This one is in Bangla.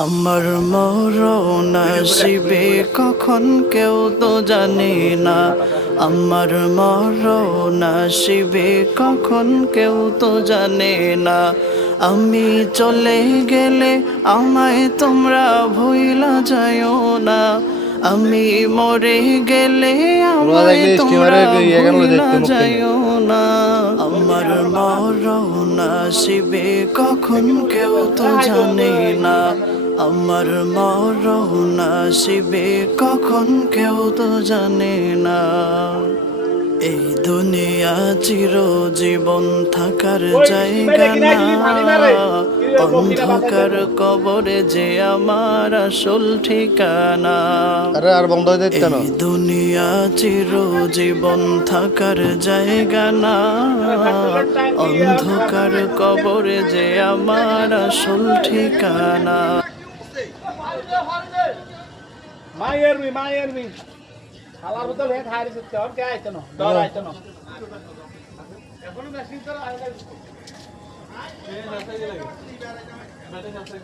আমার মরণ আসিবে কখন কেউ তো জানে না, আমার মরণ আসিবে কখন কেউ তো জানে না। আমি চলে গেলে আমায় তোমরা ভুইলা যাইও না, আমি মরে গেলে আমায় তোমরা ভুইলা যাইও না। আমার মরণ আসিবে কখন কেউ তো জানে না, আমার মরণ আসিবে কখন কেউ তো জানে না। এই দুনিয়া চিরজীবন থাকার জায়গা না, অন্ধকার কবরে যে আমার আসল ঠিকানা। এই দুনিয়া চিরজীবন থাকার জায়গা না, অন্ধকার কবরে যে আমার আসল ঠিকানা। মায়ের খালার বোতল হে খাই দিছে তোর কে আইতো না ডর আইতো না এখনো মেশিন তো আইলা এই নাসাই লাগে ব্যাটারি নাসাই